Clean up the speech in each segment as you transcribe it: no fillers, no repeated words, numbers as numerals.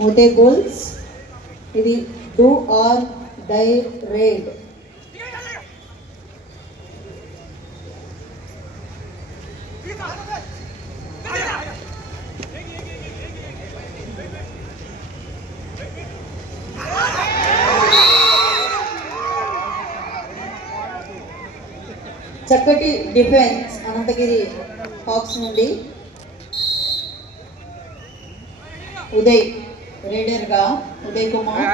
మోతే బుల్స్. ఇది do or die raid. చక్కటి డిఫెన్స్ అనంతగిరి హాక్స్ నుండి. ఉదయ్ రేడర్ గా ఉదయ్ కుమార్.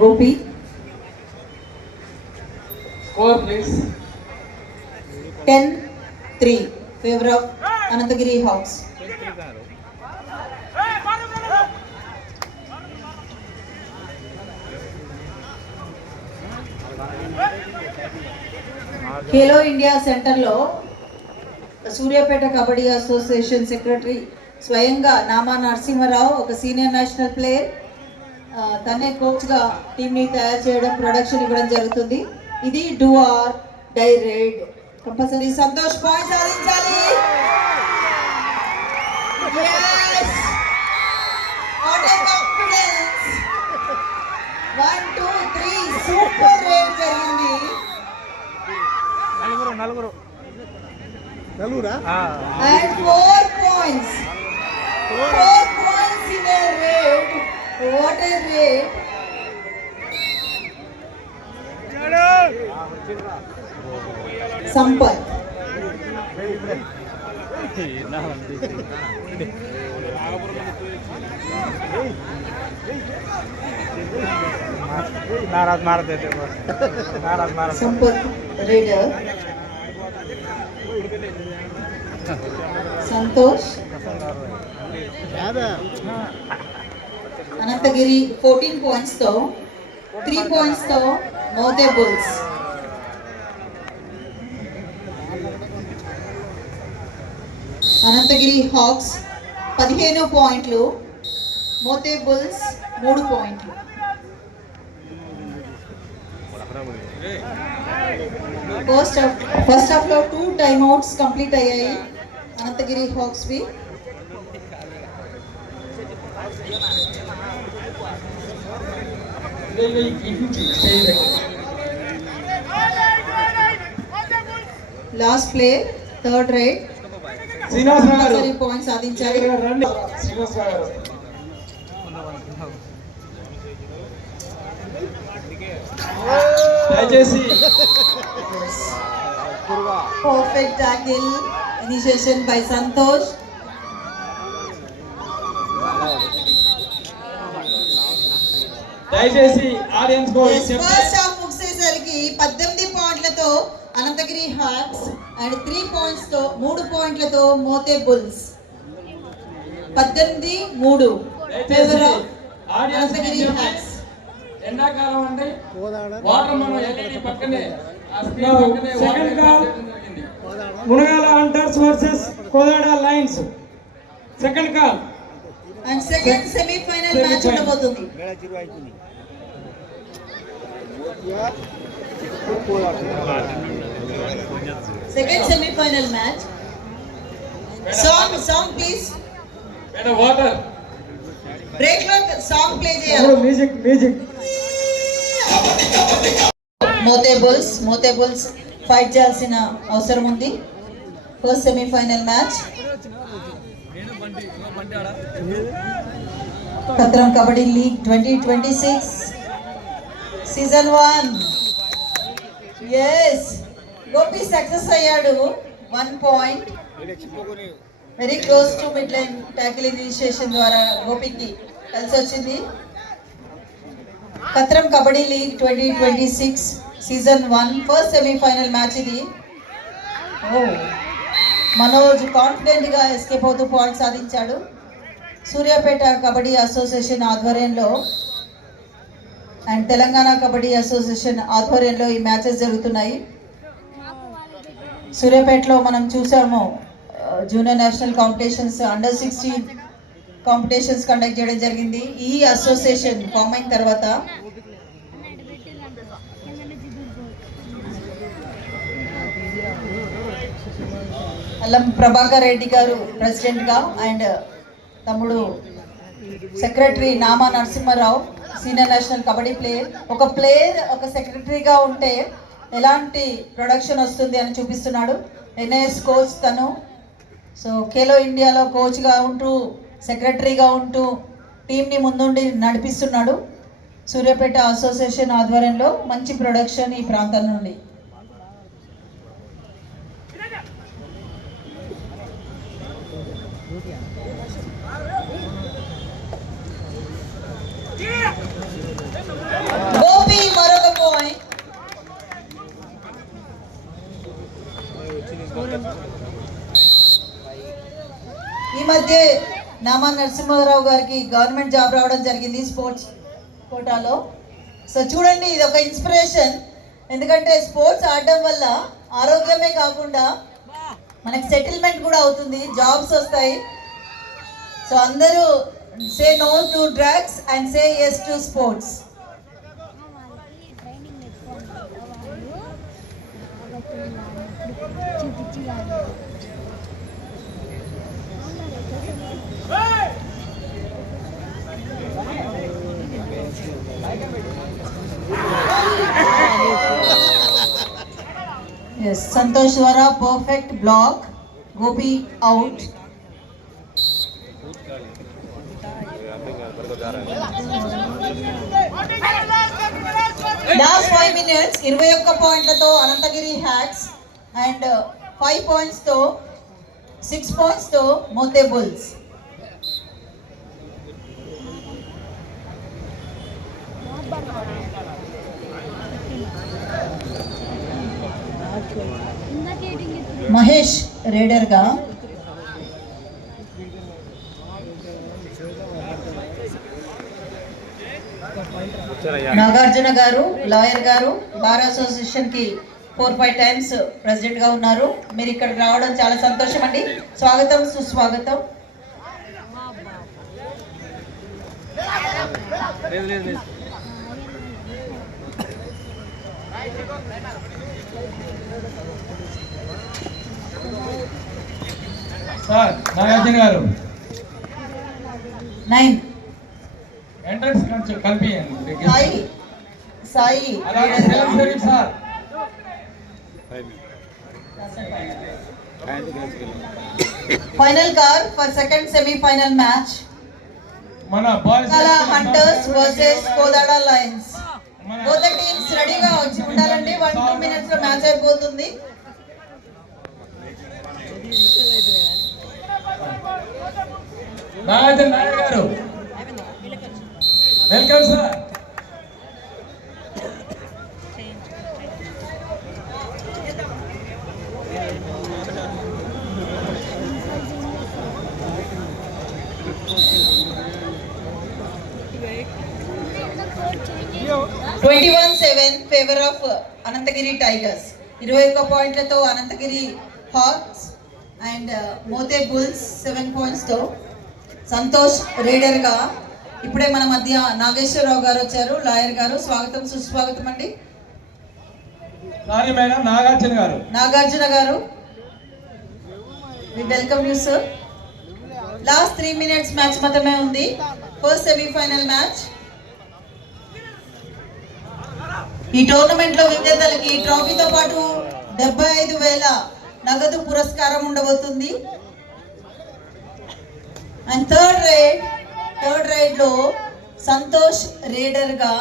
Gopi. Score please. 10-3 favor of Anantagiri Hawks. Khelo ఇండియా సెంటర్లో సూర్యాపేట కబడ్డీ అసోసియేషన్ సెక్రటరీ స్వయంగా నామా నరసింహారావు, ఒక సీనియర్ నేషనల్ ప్లేయర్, తనే కోచ్గా టీంని తయారు చేయడం, ప్రొడక్షన్ ఇవ్వడం జరుగుతుంది. ఇది do or die raid. Compulsory Santosh point సాధించాలి. సూపర్ రేడ్ జరిగింది. నలుగురు And 4 points. 4 points in a raid. What a raid. Sampath. नाराज मार देते बस. नाराज मार. Sampath raider. Santosh. Anantagiri 14 points తో 3 points తో మోతే బుల్స్. అనంతగిరి హాక్స్ 15 పాయింట్లు, మోతే బుల్స్ 3 పాయింట్లు. ఫస్ట్ హాఫ్ లో 2 టైమ్ అవుట్స్ కంప్లీట్ అయ్యాయి అనంతగిరి హాక్స్ వి. Last play third raid. Srinivasarao point సాధించారు. దయచేసి perfect tackle initiation by Santosh. దయచేసి ఆడియన్స్ కు ఫస్ట్ హాఫ్ ముగిసేసరికి 18 పాయింట్లతో అనంతగిరి హాక్స్ అండ్ 3 పాయింట్స్ తో 3 పాయింట్లతో Mothe Bulls. 18-3 favour of Ananthagiri Hawks. ఎండాకాలం అంటే వాటర్ మనం ఎల్ఈడి పక్కనే ఆ స్క్రీన్ పక్కనే second call Munagala Hunters versus Kodada Lions. Second call and second semifinal match ఉండబోతుంది. Second semifinal match. Song please. Madam water break లో సాంగ్ ప్లే చేయాలి. మ్యూజిక్. మోతే బుల్స్ ఫైట్ చేయాల్సిన అవసరం ఉంది. ఫస్ట్ సెమీఫైనల్ మ్యాచ్ ఖత్రం kabaddi league 2026 season 1. Yes, Gopi success అయ్యాడు. 1 point. Very close to mid line tackle initiation ద్వారా గోపికి కలిసి వచ్చింది. ఖత్రం kabaddi league 2026 season 1 first semifinal match ఇది. మనోజ్ కాన్ఫిడెంట్ గా ఎస్కేప్ అవుతూ పాయింట్ సాధించాడు. సూర్యాపేట కబడ్డీ అసోసియేషన్ ఆధ్వర్యంలో అండ్ తెలంగాణ కబడ్డీ అసోసియేషన్ ఆధ్వర్యంలో ఈ మ్యాచెస్ జరుగుతున్నాయి. సూర్యాపేటలో మనం చూసాము junior national competitions under 16 competitions conduct చేయడం జరిగింది. ఈ అసోసియేషన్ ఫామ్ అయిన తర్వాత అల్లం ప్రభాకర్ రెడ్డి గారు ప్రెసిడెంట్గా అండ్ తమ్ముడు secretary Nama Narasimharao senior national kabaddi player. ఒక ప్లేయర్ ఒక సెక్రటరీగా ఉంటే ఎలాంటి ప్రొడక్షన్ వస్తుంది అని చూపిస్తున్నాడు. ఎన్ఐఎస్ కోచ్ తను. సో ఖేలో ఇండియాలో కోచ్గా ఉంటూ సెక్రటరీగా ఉంటూ టీంని ముందుండి నడిపిస్తున్నాడు. సూర్యాపేట అసోసియేషన్ ఆధ్వర్యంలో మంచి ప్రొడక్షన్ ఈ ప్రాంతం నుండి. గోపి మరొక పాయింట్. ఈ మధ్య నామా నరసింహారావు గారికి గవర్నమెంట్ జాబ్ రావడం జరిగింది స్పోర్ట్స్ కోటాలో. సో చూడండి, ఇది ఒక ఇన్స్పిరేషన్. ఎందుకంటే స్పోర్ట్స్ ఆడడం వల్ల ఆరోగ్యమే కాకుండా మనకి సెటిల్మెంట్ కూడా అవుతుంది, జాబ్స్ వస్తాయి. సో అందరూ say no to drugs and say yes to sports. Yes, Santosh Dwara perfect block. Gopi out. Last 5 minutes 21 పాయింట్లతో అనంతగిరి హ్యాట్స్ అండ్ 5 పాయింట్స్ తో 6 పాయింట్స్ తో మోతే బుల్స్. మహేష్ రేడర్గా, నాగార్జున గారు లాయర్ గారు బార్ అసోసియేషన్ కి 4-5 టైమ్స్ ప్రెసిడెంట్ గా ఉన్నారు. మీరు ఇక్కడికి రావడం చాలా సంతోషం అండి. స్వాగతం, సుస్వాగతం. సార్ నాగార్జున గారు 9 ఎంట్రన్స్ కొంచెం కలిపియండి. సాయి అలాగే celebrate sir. Final call for second semifinal match మన boys Hunters versus Kodada Lions. Both teams రెడీగా వచ్చి ఉండాలండి. 1-2 మినిట్స్ లో మ్యాచ్ అయిపోతుంది. Nagarjuna Naidu garu welcome sir. Favour of Ananthagiri Tigers. 21 పాయింట్లతో Ananthagiri Hawks and Mothe Bulls 7 points తో. సంతోష్ రేడర్గా ఇప్పుడే మన మధ్య నాగేశ్వరరావు గారు వచ్చారు, లాయర్ గారు. స్వాగతం, సుస్వాగతం అండి. Sorry madam, Nagarjuna garu. Nagarjuna garu, we welcome you sir. Last 3 minutes match మాత్రమే ఉంది. First semifinal match. ఈ టోర్నమెంట్ లో విజేతలకి ట్రోఫీతో పాటు 75,000 నగదు పురస్కారం ఉండబోతుంది. అండ్ థర్డ్ రైడ్ లో సంతోష్ రేడర్ గా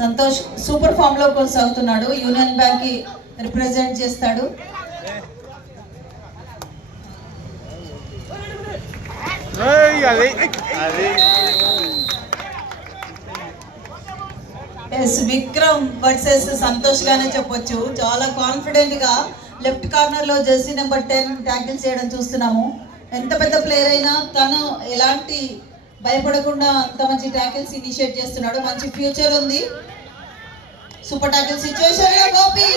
సంతోష్ సూపర్ ఫామ్ లో కొనసాగుతున్నాడు. యూనియన్ బ్యాంక్ కి రిప్రజెంట్ చేస్తాడు. విక్రమ్ వర్సెస్ సంతోష్ గానే చెప్పొచ్చు. చాలా కాన్ఫిడెంట్ గా లెఫ్ట్ కార్నర్ లో జెర్సీ నెంబర్ 10 ట్యాకిల్ చేయడం చూస్తున్నాము. ఎంత పెద్ద ప్లేయర్ అయినా తను ఎలాంటి భయపడకుండా అంత మంచి ట్యాకిల్స్ ఇనిషియేట్ చేస్తున్నాడు. మంచి ఫ్యూచర్ ఉంది. సూపర్ ట్యాకిల్ సిచ్యువేషన్ లో Gopi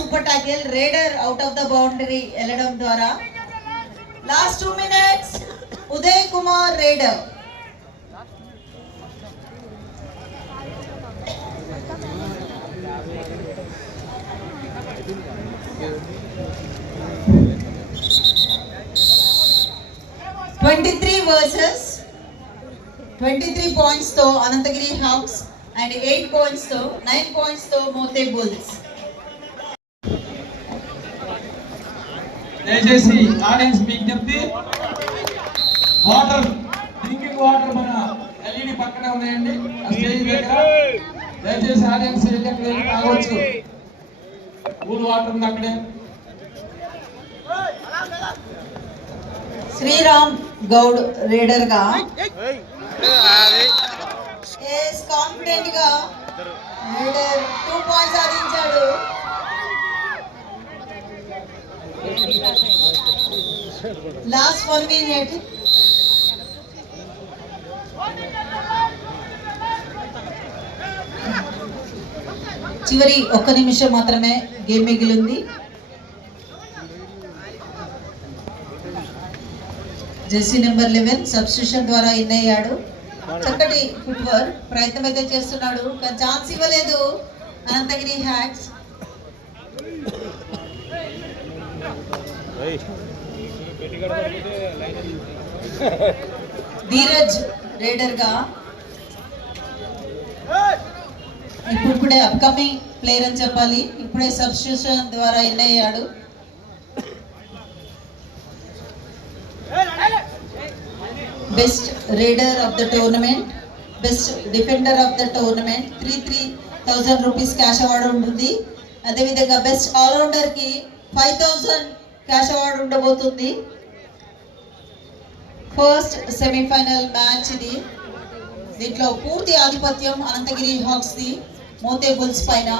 super tackle, raider out of the boundary వెళ్ళడం ద్వారా. Last 2 minutes, Uday Kumar raider. versus 23 points తో అనంతగిరి హాక్స్ అండ్ 8 points తో 9 points తో మోతే బుల్స్. దయచేసి ఆడియన్స్ విజ్ఞప్తి, వాటర్ డ్రింకింగ్ వాటర్ మన ఎల్ఈడి పక్కనే ఉన్నాయండి ఆ స్టేజ్ దగ్గర. దయచేసి ఆడియన్స్ వెళ్ళి తాగొచ్చు, కూల్ వాటర్ ఉంది అక్కడే. శ్రీరామ్ గౌడ్ రేడర్ గా కాన్ఫిడెంట్ గా రేడర్ 2 points సాధించాడు. లాస్ట్ 1 minute. చివరి 1 నిమిషం మాత్రమే గేమ్ మిగిలింది. జెర్సీ నెంబర్ 11 సబ్స్టిట్యూషన్ ద్వారా ఇన్ అయ్యాడు. చక్కటి ఫుట్ వర్క్ ప్రయత్నం అయితే చేస్తున్నాడు, కానీ ఛాన్స్ ఇవ్వలేదు అనంతగిరి హ్యాక్స్. ధీరజ్ రేడర్ గా ఇప్పుడే అప్కమింగ్ ప్లేయర్ అని చెప్పాలి, ఇప్పుడే సబ్స్టిట్యూషన్ ద్వారా ఇన్ అయ్యాడు. Best raider of the tournament, best defender of the tournament 3,000 rupees cash award ఉంటుంది. అదేవిధంగా బెస్ట్ ఆల్రౌండర్ కి 5,000 క్యాష్ అవార్డు ఉండబోతుంది. ఫస్ట్ సెమీఫైనల్ మ్యాచ్ ఇది. దీంట్లో పూర్తి ఆధిపత్యం అనంతగిరి హాక్స్ ది మోతే బుల్స్ పైన.